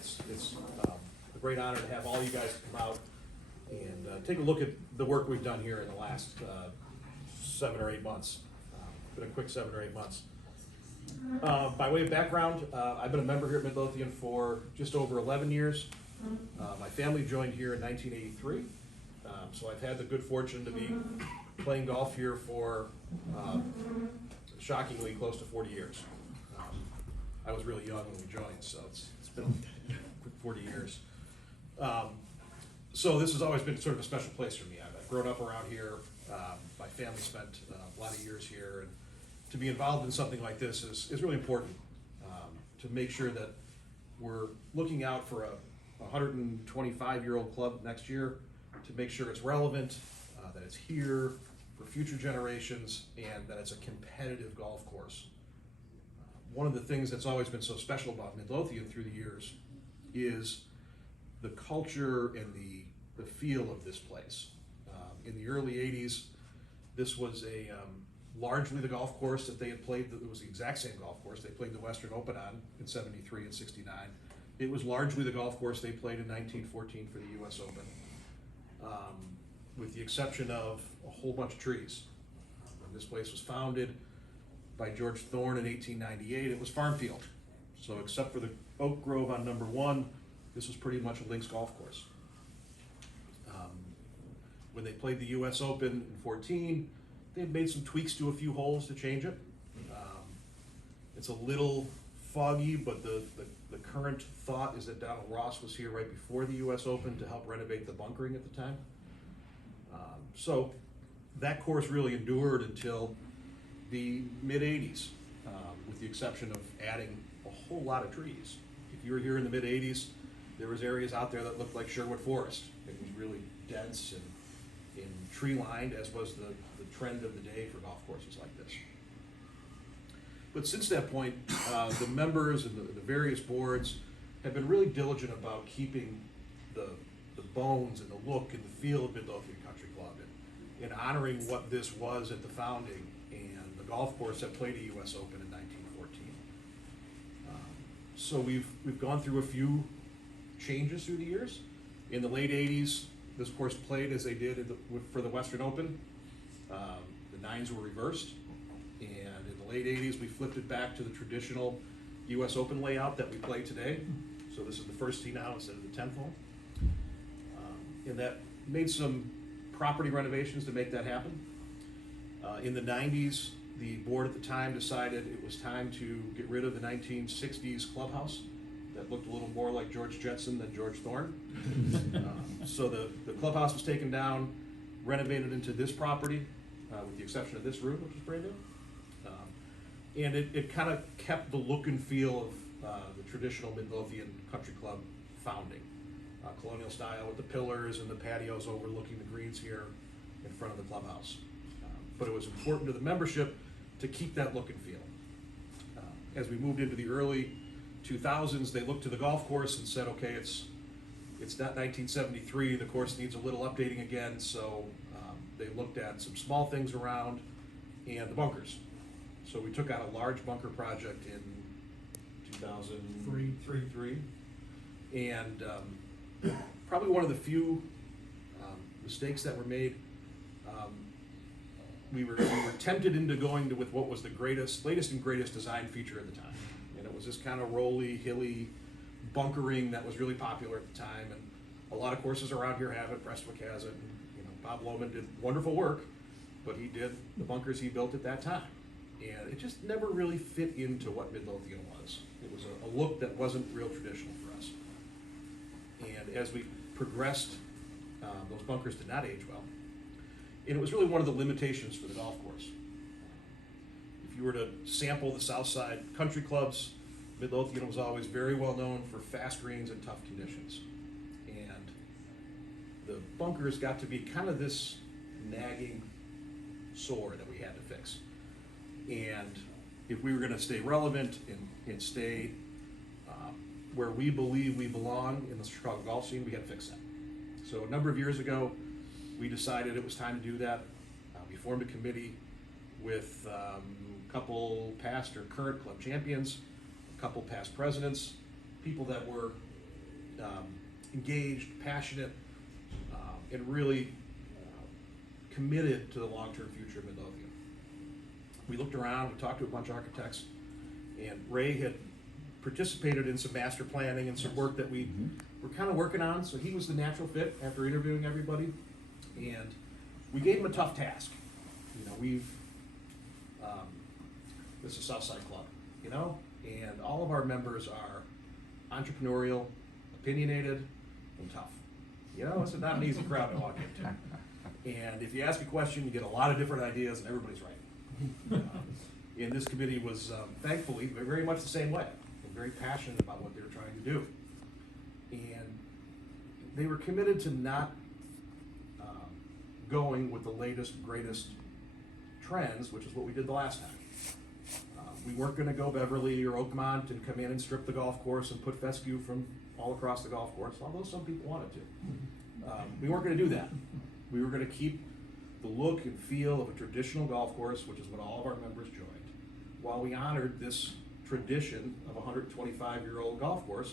it's a great honor to have all you guys come out and take a look at the work we've done here in the last 7 or 8 months. Been a quick 7 or 8 months. By way of background, I've been a member here at Midlothian for just over 11 years. My family joined here in 1983, so I've had the good fortune to be playing golf here for shockingly close to 40 years. I was really young when we joined, so it's been a quick 40 years. So this has always been sort of a special place for me. I've grown up around here. My family spent a lot of years here, and to be involved in something like this is really important, to make sure that we're looking out for a 125-year-old club next year, to make sure it's relevant, that it's here for future generations, and that it's a competitive golf course. One of the things that's always been so special about Midlothian through the years is the culture and the feel of this place. In the early 80s, this was largely the golf course that they had played. It was the exact same golf course they played the Western Open on in 73 and 69. It was largely the golf course they played in 1914 for the US Open, with the exception of a whole bunch of trees. When this place was founded by George Thorne in 1898, it was farm field. So except for the oak grove on number 1, this was pretty much a links golf course. When they played the US Open in 14, they had made some tweaks to a few holes to change it. It's a little foggy, but the current thought is that Donald Ross was here right before the US Open to help renovate the bunkering at the time. So that course really endured until the mid-80s, with the exception of adding a whole lot of trees. If you were here in the mid-80s, there was areas out there that looked like Sherwood Forest. It was really dense and tree-lined, as was the trend of the day for golf courses like this. But since that point, the members and the various boards have been really diligent about keeping the bones and the look and the feel of Midlothian Country Club, and honoring what this was at the founding and the golf course that played a US Open in 1914. So we've gone through a few changes through the years. In the late 80s, this course played as they did for the Western Open. The nines were reversed, and in the late 80s, we flipped it back to the traditional US Open layout that we play today. So this is the first tee now instead of the 10th hole. And that made some property renovations to make that happen. In the 90s, the board at the time decided it was time to get rid of the 1960s clubhouse that looked a little more like George Jetson than George Thorne. So the clubhouse was taken down, renovated into this property, with the exception of this room, which is brand new. And it kind of kept the look and feel of the traditional Midlothian Country Club founding. Colonial style with the pillars and the patios overlooking the greens here in front of the clubhouse. But it was important to the membership to keep that look and feel. As we moved into the early 2000s, they looked to the golf course and said, okay, it's not 1973, the course needs a little updating again, so they looked at some small things around and the bunkers. So we took out a large bunker project in 2003, and probably one of the few mistakes that were made. We were tempted into going with what was the latest and greatest design feature at the time, and it was this kind of rolly, hilly bunkering that was really popular at the time, and a lot of courses around here have it. Prestwick has it. And, Bob Lohman did wonderful work, but he did the bunkers he built at that time, and it just never really fit into what Midlothian was. It was a look that wasn't real traditional for us. And as we progressed, those bunkers did not age well. And it was really one of the limitations for the golf course. If you were to sample the South Side country clubs, Midlothian was always very well known for fast greens and tough conditions. And the bunkers got to be kind of this nagging sore that we had to fix. And if we were going to stay relevant and stay where we believe we belong in the Chicago golf scene, we had to fix that. So a number of years ago, we decided it was time to do that. We formed a committee with a couple past or current club champions, a couple past presidents, people that were engaged, passionate, and really committed to the long-term future of Midlothian. We looked around, we talked to a bunch of architects, and Ray had participated in some master planning and some work that we were kind of working on, so he was the natural fit after interviewing everybody. And we gave him a tough task. You know, this is Southside Club, you know, and all of our members are entrepreneurial, opinionated, and tough. You know, it's not an easy crowd to walk into. And if you ask a question, you get a lot of different ideas, and everybody's right. And this committee was, thankfully, very much the same way, and very passionate about what they were trying to do. And they were committed to not going with the latest, greatest trends, which is what we did the last time. We weren't going to go Beverly or Oakmont and come in and strip the golf course and put fescue from all across the golf course, although some people wanted to. We weren't going to do that. We were going to keep the look and feel of a traditional golf course, which is what all of our members joined, while we honored this tradition of a 125-year-old golf course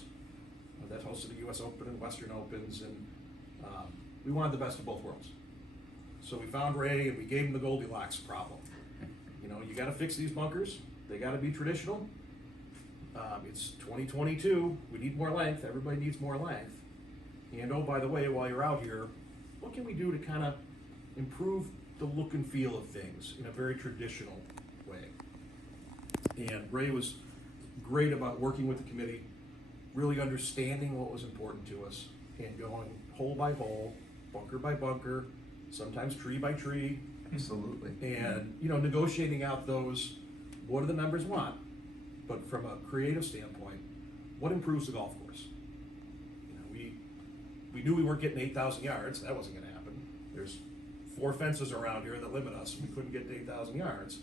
that hosted the U.S. Open and Western Opens, and we wanted the best of both worlds. So we found Ray and we gave him the Goldilocks problem. You know, you got to fix these bunkers. They got to be traditional. It's 2022. We need more length. Everybody needs more length. And oh, by the way, while you're out here, what can we do to kind of improve the look and feel of things in a very traditional way? And Ray was great about working with the committee, really understanding what was important to us, and going hole by hole, bunker by bunker, sometimes tree by tree. Absolutely. And, you know, negotiating out those, what do the members want? But from a creative standpoint, what improves the golf course? You know, we knew we weren't getting 8,000 yards. That wasn't gonna happen. There's 4 fences around here that limit us. We couldn't get to 8,000 yards.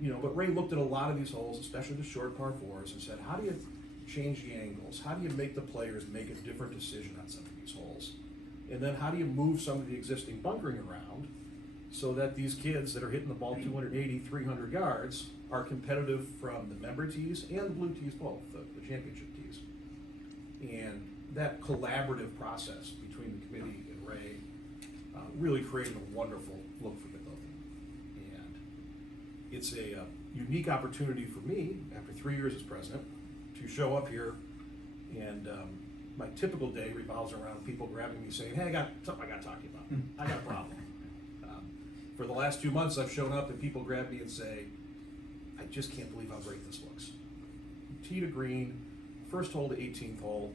You know, but Ray looked at a lot of these holes, especially the short par 4s, and said, how do you change the angles? How do you make the players make a different decision on some of these holes? And then how do you move some of the existing bunkering around so that these kids that are hitting the ball 280, 300 yards are competitive from the member tees and the blue tees both, the championship tees. And that collaborative process between the committee and Ray really created a wonderful look for Midlothian. And it's a unique opportunity for me, after 3 years as president, to show up here, and my typical day revolves around people grabbing me saying, hey, I got something I got to talk to you about. I got a problem. For the last 2 months, I've shown up and people grab me and say, I just can't believe how great this looks. Tee to green, first hole to 18th hole,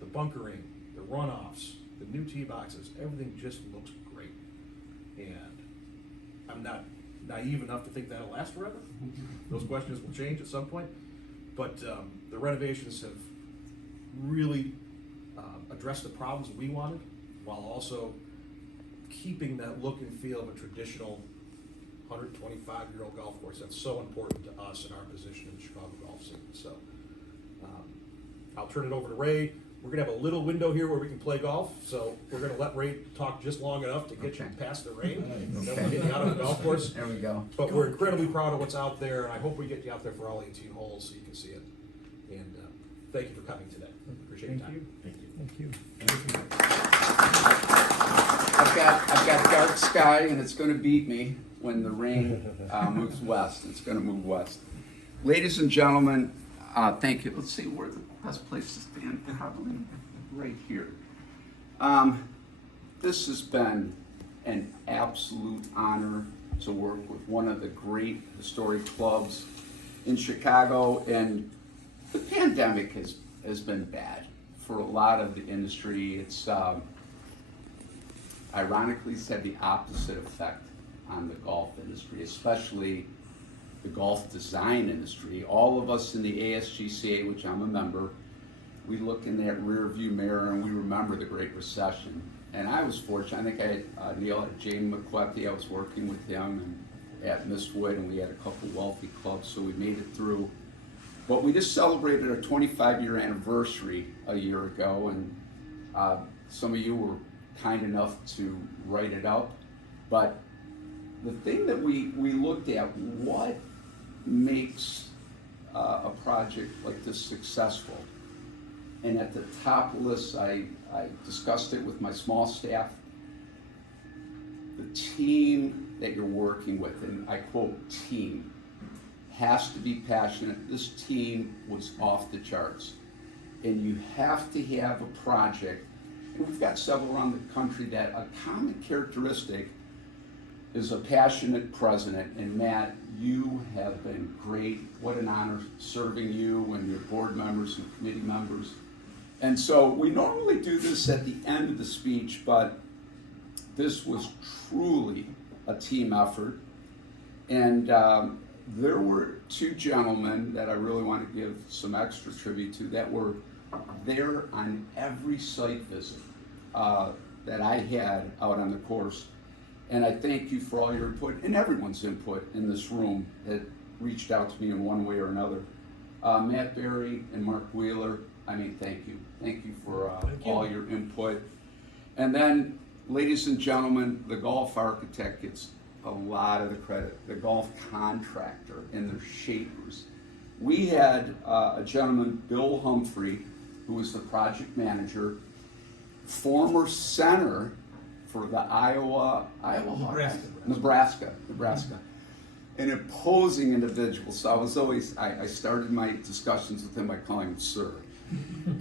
the bunkering, the runoffs, the new tee boxes, everything just looks great. And I'm not naive enough to think that'll last forever. Those questions will change at some point. But the renovations have really addressed the problems we wanted, while also keeping that look and feel of a traditional 125-year-old golf course that's so important to us in our position in the Chicago golf scene. So I'll turn it over to Ray. We're gonna have a little window here where we can play golf, so we're gonna let Ray talk just long enough to get you past the rain, and then we'll get you out on the golf course. There we go. But we're incredibly proud of what's out there, and I hope we get you out there for all 18 holes so you can see it. And thank you for coming today. Appreciate your time. Thank you. I've got dark sky, and it's going to beat me when the rain moves west. It's going to move west. Ladies and gentlemen, thank you. Let's see where the best place to stand. Probably right here. This has been an absolute honor to work with one of the great historic clubs in Chicago, and the pandemic has been bad for a lot of the industry. It's ironically it's had the opposite effect on the golf industry, especially the golf design industry. All of us in the ASGCA, which I'm a member, we look in that rear view mirror and we remember the Great Recession. And I was fortunate. I think I had Neil at Jamie McClefty. I was working with him and at Mistwood, and we had a couple wealthy clubs, so we made it through. But we just celebrated our 25-year anniversary a year ago, and some of you were kind enough to write it up. But the thing that we looked at, what makes a project like this successful? And at the top of the list, I discussed it with my small staff. The team that you're working with, and I quote team, has to be passionate. This team was off the charts. And you have to have a project, and we've got several around the country, that a common characteristic is a passionate president. And Matt, you have been great. What an honor serving you and your board members and committee members. And so we normally do this at the end of the speech, but this was truly a team effort. And there were two gentlemen that I really want to give some extra tribute to that were there on every site visit that I had out on the course. And I thank you for all your input and everyone's input in this room that reached out to me in one way or another. Matt Berry and Mark Wheeler, I mean, thank you. Thank you for all your input. And then, ladies and gentlemen, the golf architect gets a lot of the credit. The golf contractor and their shapers. We had a gentleman, Bill Humphrey, who was the project manager, former center for the Nebraska, an imposing individual. So I was always, I started my discussions with him by calling him sir.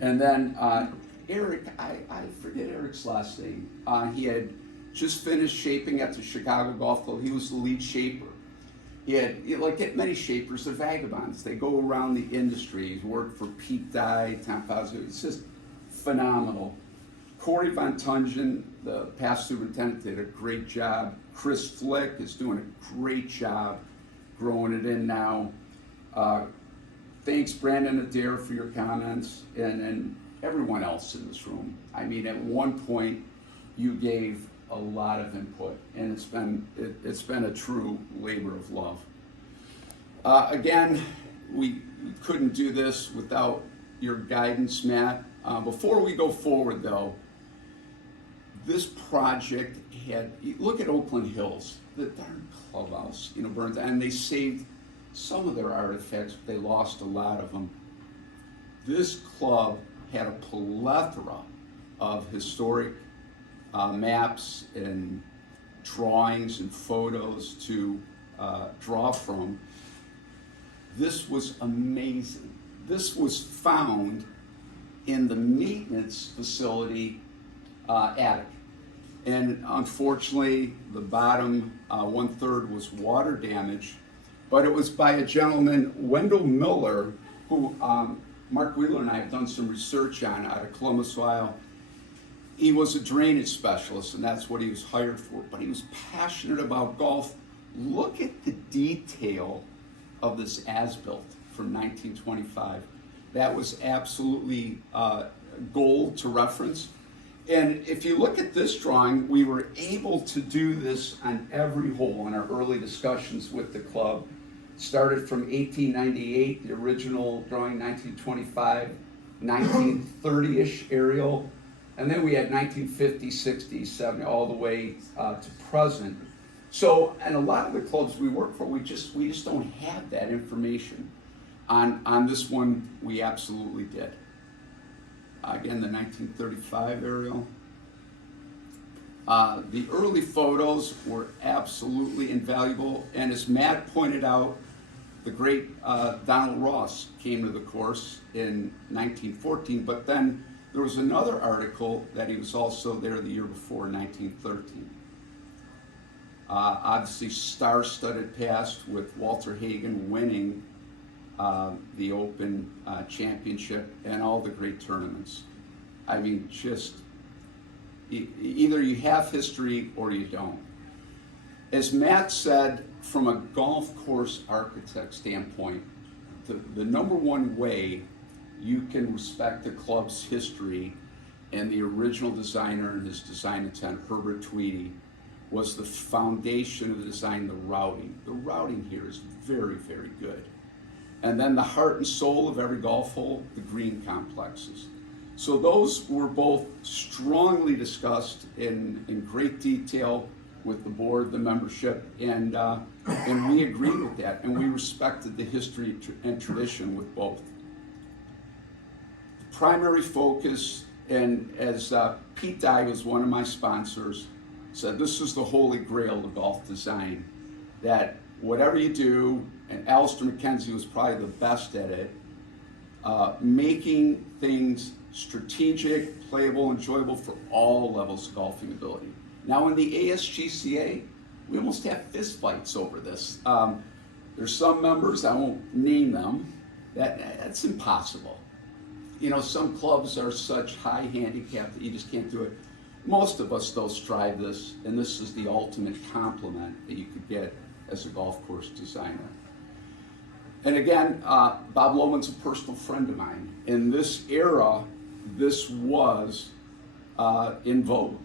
And then Eric, I forget Eric's last name. He had just finished shaping at the Chicago Golf Club. He was the lead shaper. He had, like many shapers, they're vagabonds. They go around the industry. He's worked for Pete Dye, Tom Fazio. It's just phenomenal. Corey Von Tungen, the past superintendent, did a great job. Chris Flick is doing a great job growing it in now. Thanks, Brandon Adair, for your comments, and everyone else in this room. I mean, at one point, you gave a lot of input, and it's been a true labor of love. Again, we couldn't do this without your guidance, Matt. Before we go forward, though, this project had, look at Oakland Hills, the darn clubhouse, burned down, and they saved some of their artifacts, but they lost a lot of them. This club had a plethora of historic maps and drawings and photos to draw from. This was amazing. This was found in the maintenance facility attic. And unfortunately, the bottom 1/3 was water damage, but it was by a gentleman, Wendell Miller, who Mark Wheeler and I have done some research on out of Columbus, Ohio. He was a drainage specialist, and that's what he was hired for, but he was passionate about golf. Look at the detail of this as-built from 1925. That was absolutely gold to reference. And if you look at this drawing, we were able to do this on every hole in our early discussions with the club. Started from 1898, the original drawing, 1925, 1930-ish aerial, and then we had 1950, 60, 70, all the way to present. So, and a lot of the clubs we work for, we just don't have that information. On this one, we absolutely did. Again, the 1935 aerial. The early photos were absolutely invaluable, and as Matt pointed out, the great Donald Ross came to the course in 1914, but then there was another article that he was also there the year before, 1913. Obviously, star-studded past with Walter Hagen winning the Open Championship and all the great tournaments. I mean, just either you have history or you don't. As Matt said, from a golf course architect standpoint, the number one way you can respect the club's history and the original designer and his design intent, Herbert Tweedy, was the foundation of the design, the routing. The routing here is very, very good. And then the heart and soul of every golf hole, the green complexes. So those were both strongly discussed in great detail with the board, the membership, and we agreed with that, and we respected the history and tradition with both. The primary focus, and as Pete Dye was one of my sponsors, said this is the holy grail of golf design, that whatever you do, and Alistair McKenzie was probably the best at it, making things strategic, playable, enjoyable for all levels of golfing ability. Now in the ASGCA, we almost have fist fights over this. There's some members, I won't name them, that's impossible. You know, some clubs are such high handicap that you just can't do it. Most of us though strive this, and this is the ultimate compliment that you could get as a golf course designer. And again, Bob Lohman's a personal friend of mine. In this era, this was in vogue.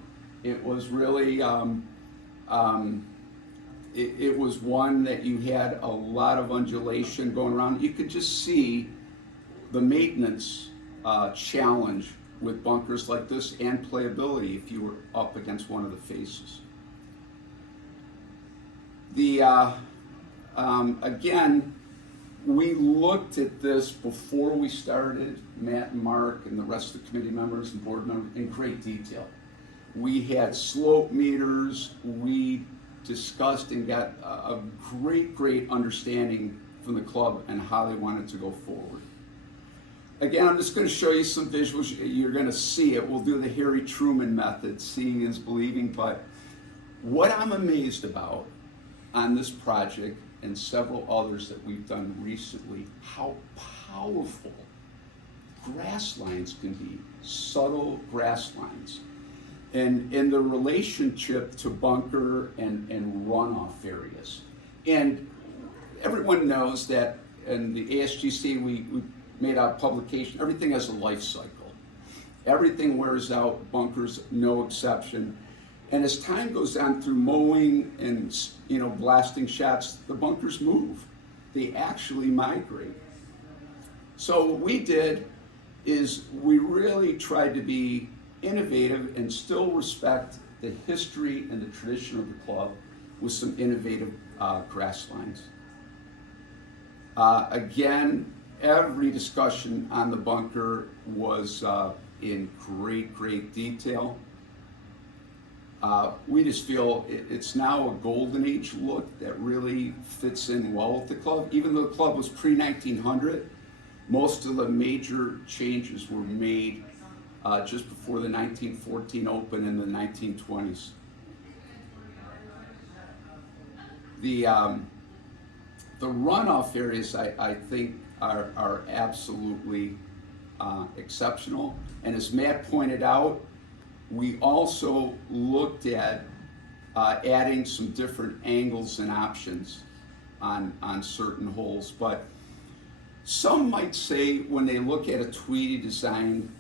It was really, it was one that you had a lot of undulation going around. You could just see the maintenance challenge with bunkers like this and playability if you were up against one of the faces. Again, we looked at this before we started, Matt and Mark and the rest of the committee members and board members, in great detail. We had slope meters, we discussed and got a great understanding from the club and how they wanted to go forward. Again, I'm just going to show you some visuals. You're going to see it. We'll do the Harry Truman method, seeing is believing. But what I'm amazed about on this project and several others that we've done recently, how powerful grass lines can be, subtle grass lines, and in the relationship to bunker and runoff areas. And everyone knows that in the ASGC, we made out a publication, everything has a life cycle. Everything wears out, bunkers, no exception. And as time goes on through mowing and blasting shots, the bunkers move. They actually migrate. So what we did is we really tried to be innovative and still respect the history and the tradition of the club with some innovative grass lines. Again, every discussion on the bunker was in great detail. We just feel it's now a golden age look that really fits in well with the club. Even though the club was pre-1900, most of the major changes were made just before the 1914 Open in the 1920s. The runoff areas, I think, are absolutely exceptional. And as Matt pointed out, we also looked at adding some different angles and options on certain holes. But some might say when they look at a Tweedy design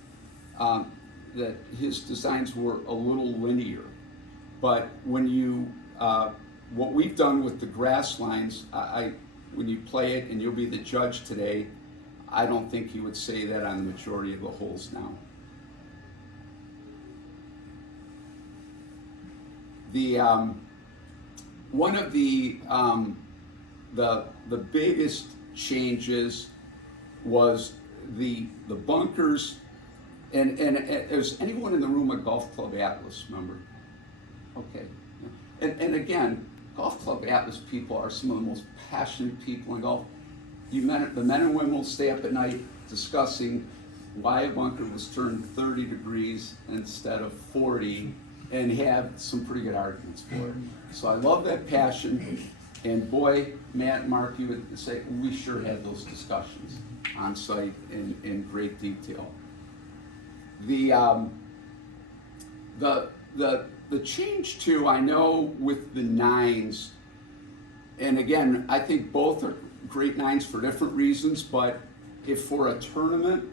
that his designs were a little linear. But when you, what we've done with the grass lines, when you play it, and you'll be the judge today, I don't think you would say that on the majority of the holes now. One of the biggest changes was the bunkers, and is anyone in the room a Golf Club Atlas member? Okay, and again, Golf Club Atlas people are some of the most passionate people in golf. The men and women will stay up at night discussing why a bunker was turned 30 degrees instead of 40, and have some pretty good arguments for it. So I love that passion, and boy, Matt and Mark, you would say, we sure had those discussions on site in great detail. The change too, I know with the nines, and again, I think both are great nines for different reasons, but if for a tournament,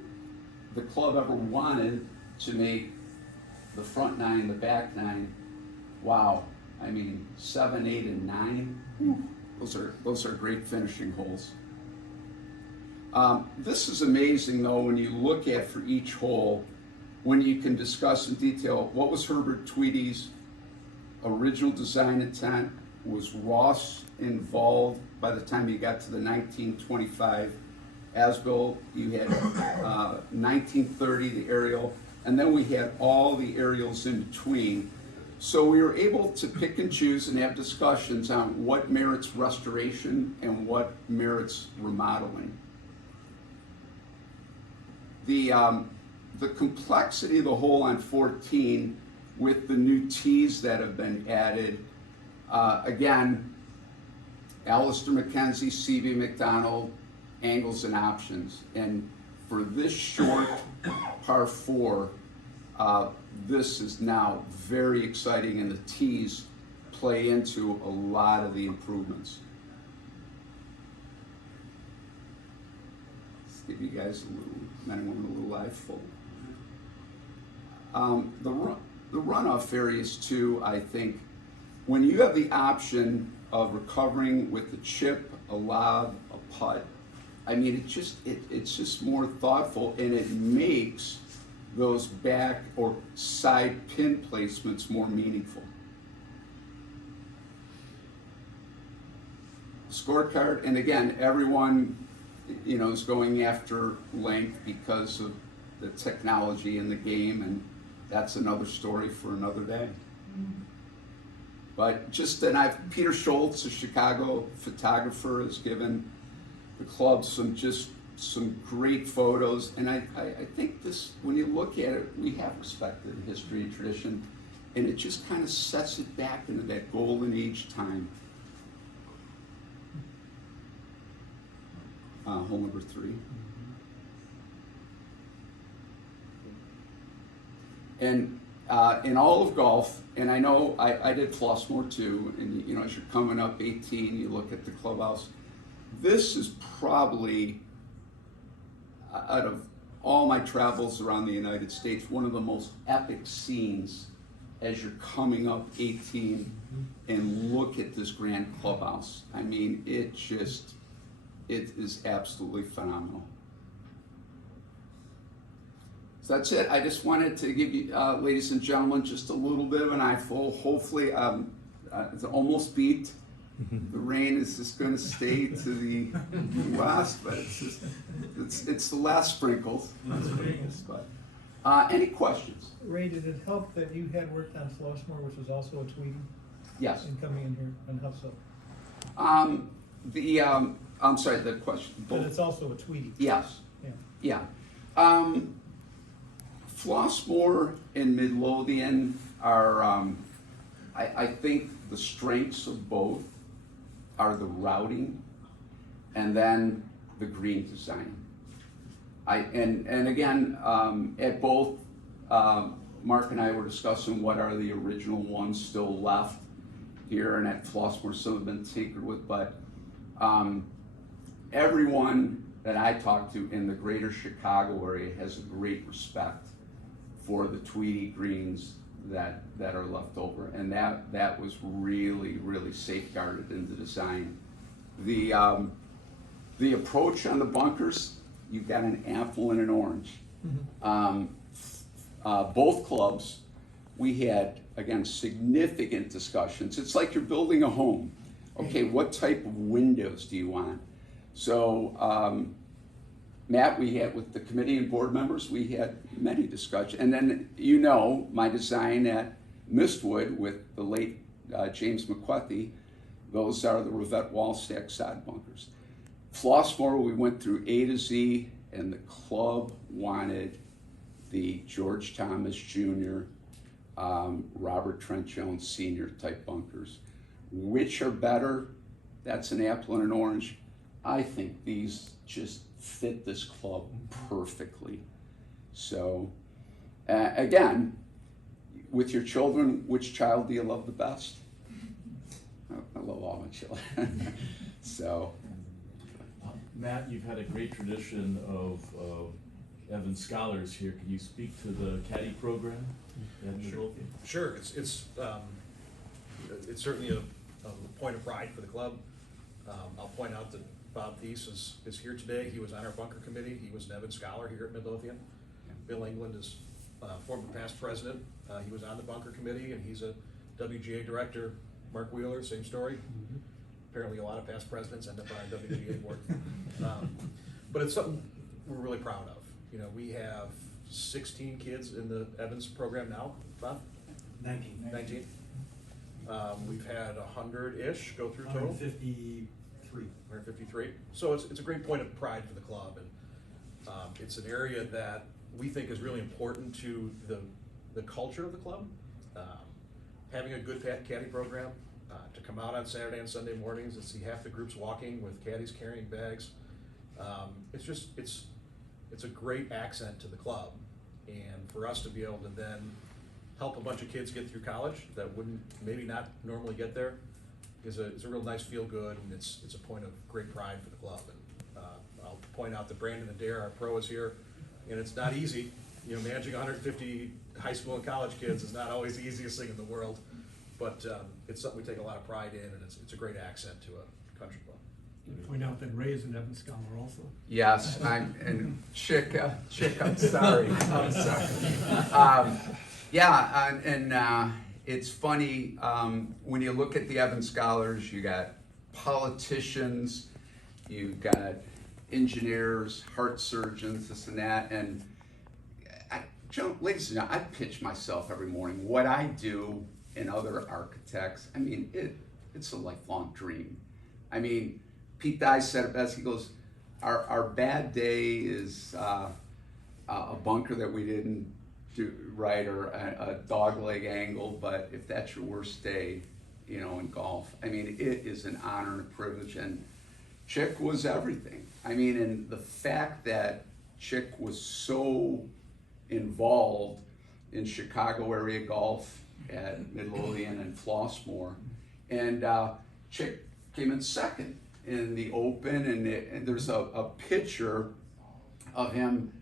the club ever wanted to make the front nine, the back nine, wow, I mean, 7, 8, and 9, those are great finishing holes. This is amazing though, when you look at for each hole, when you can discuss in detail what was Herbert Tweedy's original design intent, was Ross involved by the time you got to the 1925 as-built, you had 1930, the aerial, and then we had all the aerials in between. So we were able to pick and choose and have discussions on what merits restoration and what merits remodeling. The complexity of the hole on 14 with the new tees that have been added, again, Alistair McKenzie, C.B. McDonald, angles and options. And for this short par 4, this is now very exciting, and the tees play into a lot of the improvements. Let's give you guys a little eyeful. The runoff areas too, I think, when you have the option of recovering with a chip, a lob, a putt, I mean, it's just more thoughtful, and it makes those back or side pin placements more meaningful. Scorecard, and again, everyone, you know, is going after length because of the technology in the game, and that's another story for another day. But just, and Peter Schultz, a Chicago photographer, has given the club some great photos, and I think this, when you look at it, we have respected history and tradition, and it just kind of sets it back into that golden age time. Hole number 3. And in all of golf, and I know I did Flossmoor too, and you know, as you're coming up 18, you look at the clubhouse. This is probably, out of all my travels around the United States, one of the most epic scenes as you're coming up 18 and look at this grand clubhouse. I mean, it is absolutely phenomenal. So that's it. I just wanted to give you, ladies and gentlemen, just a little bit of an eyeful. Hopefully, it's almost beat. The rain is just going to stay to the west, but it's the last sprinkles. But any questions? Ray, did it help that you had worked on Flossmoor, which was also a Tweedy? Yes. And coming in here, and how so? I'm sorry, the question. But it's also a Tweedy. Yes. Yeah. Yeah. Flossmoor and Midlothian are, I think the strengths of both are the routing and then the green design. And again, at both, Mark and I were discussing what are the original ones still left here, and at Flossmoor some have been tinkered with, but everyone that I talk to in the greater Chicago area has a great respect for the Tweedy greens that are left over, and that was really safeguarded in the design. The approach on the bunkers, you've got an apple and an orange. Both clubs, we had, again, significant discussions. It's like you're building a home. Okay, what type of windows do you want? So, Matt, we had with the committee and board members, we had many discussions. And then, you know, my design at Mistwood with the late James McQuethy, those are the Rivette wall stack side bunkers. Flossmoor, we went through A to Z, and the club wanted the George Thomas Jr., Robert Trent Jones Sr. type bunkers. Which are better? That's an apple and an orange. I think these just fit this club perfectly. So, again, with your children, which child do you love the best? I love all my children. So, Matt, you've had a great tradition of Evans scholars here. Can you speak to the caddy program at Midlothian? Sure. It's certainly a point of pride for the club. I'll point out that Bob Thies is here today. He was on our bunker committee. He was an Evans scholar here at Midlothian. Bill England is former past president. He was on the bunker committee, and he's a WGA director. Mark Wheeler, same story. Apparently a lot of past presidents end up on a WGA board. but it's something we're really proud of. You know, we have 16 kids in the Evans program now, Bob? 19. 19? We've had 100-ish go through total. 153. 153. So it's a great point of pride for the club, and it's an area that we think is really important to the culture of the club. Having a good caddy program, to come out on Saturday and Sunday mornings and see half the groups walking with caddies carrying bags. It's a great accent to the club, and for us to be able to then help a bunch of kids get through college that wouldn't maybe not normally get there is a real nice feel good, and it's a point of great pride for the club. And I'll point out that Brandon Adair, our pro, is here, and it's not easy. You know, managing 150 high school and college kids is not always the easiest thing in the world, but it's something we take a lot of pride in, and it's a great accent to a country club. Point out that Ray is an Evans Scholar also. Yes, and Chick, I'm sorry, I'm sorry. Yeah, and it's funny, when you look at the Evans Scholars, you got politicians, you've got engineers, heart surgeons, this and that, and ladies and gentlemen, I pitch myself every morning. What I do and other architects, I mean, it's a lifelong dream. I mean, Pete Dye said it best. He goes, our bad day is a bunker that we didn't do right, or a dog leg angle, but if that's your worst day, you know, in golf, I mean, it is an honor and a privilege, and Chick was everything. I mean, and the fact that Chick was so involved in Chicago area golf at Midlothian and Flossmoor, and Chick came in second in the Open, and there's a picture of him,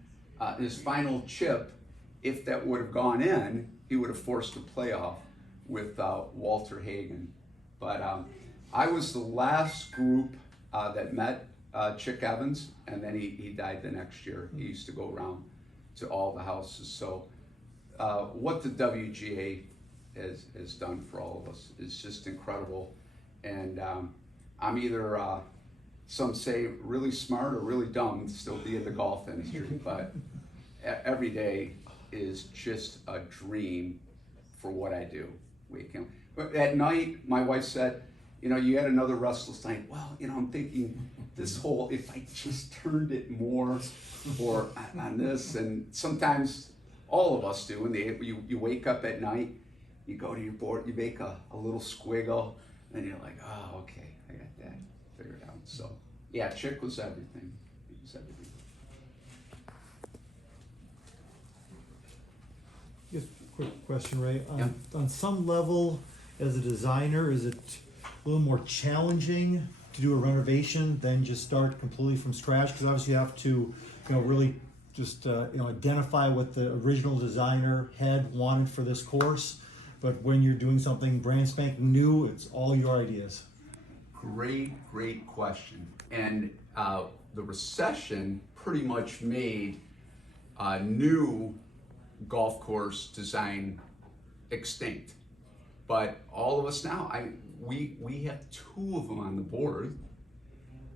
his final chip. If that would have gone in, he would have forced a playoff with Walter Hagen. But I was the last group that met Chick Evans, and then he died the next year. He used to go around to all the houses. So what the WGA has done for all of us is just incredible. And I'm either, some say, really smart or really dumb to still be in the golf industry, but every day is just a dream for what I do. But at night, my wife said, you know, you had another restless night. Well, you know, I'm thinking this whole, if I just turned it more or on this, and sometimes all of us do, and you wake up at night, you go to your board, you make a little squiggle, and you're like, oh, okay, I got that figured out. So, yeah, Chick was everything. He was everything. Just a quick question, Ray. Yeah. On some level, as a designer, is it a little more challenging to do a renovation than just start completely from scratch? Because obviously you have to, you know, really just identify what the original designer had wanted for this course. But when you're doing something brand spanking new, it's all your ideas. Great question. And the recession pretty much made new golf course design extinct. But all of us now, we have two of them on the board.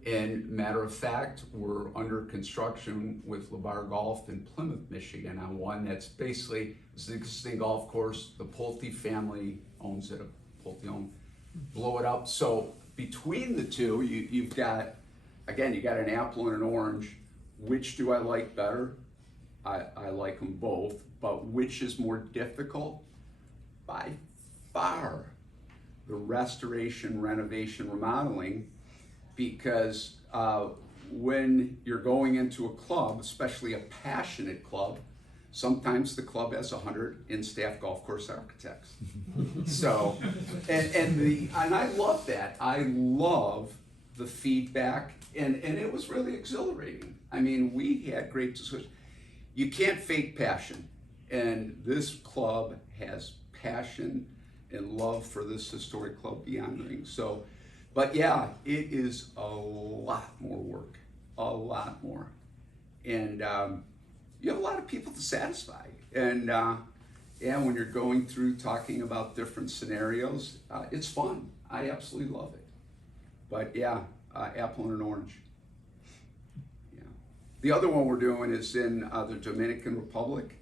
And matter of fact, we're under construction with LeBar Golf in Plymouth, Michigan, on one that's basically an existing golf course. The Pulte family owns it, a Pulte owned. Blow it up. So between the two, you've got, again, you got an apple and an orange. Which do I like better? I like them both, but which is more difficult? By far, the restoration, renovation, remodeling, because when you're going into a club, especially a passionate club, sometimes the club has 100 in-staff golf course architects. So, and I love that. I love the feedback, and it was really exhilarating. I mean, we had great discussions. You can't fake passion, and this club has passion and love for this historic club beyond rings. So, but yeah, it is a lot more work, a lot more, and you have a lot of people to satisfy. And yeah, when you're going through talking about different scenarios, it's fun. I absolutely love it. But yeah, apple and an orange. Yeah. The other one we're doing is in the Dominican Republic,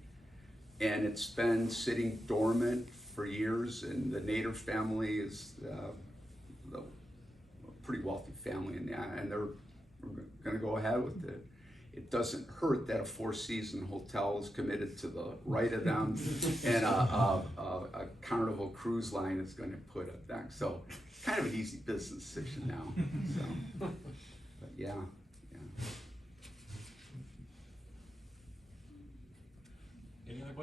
and it's been sitting dormant for years, and the Nader family is a pretty wealthy family, and they're gonna go ahead with it. It doesn't hurt that a Four-Season hotel is committed to the right of them, and a Carnival cruise line is gonna put it back, so kind of an easy business decision now.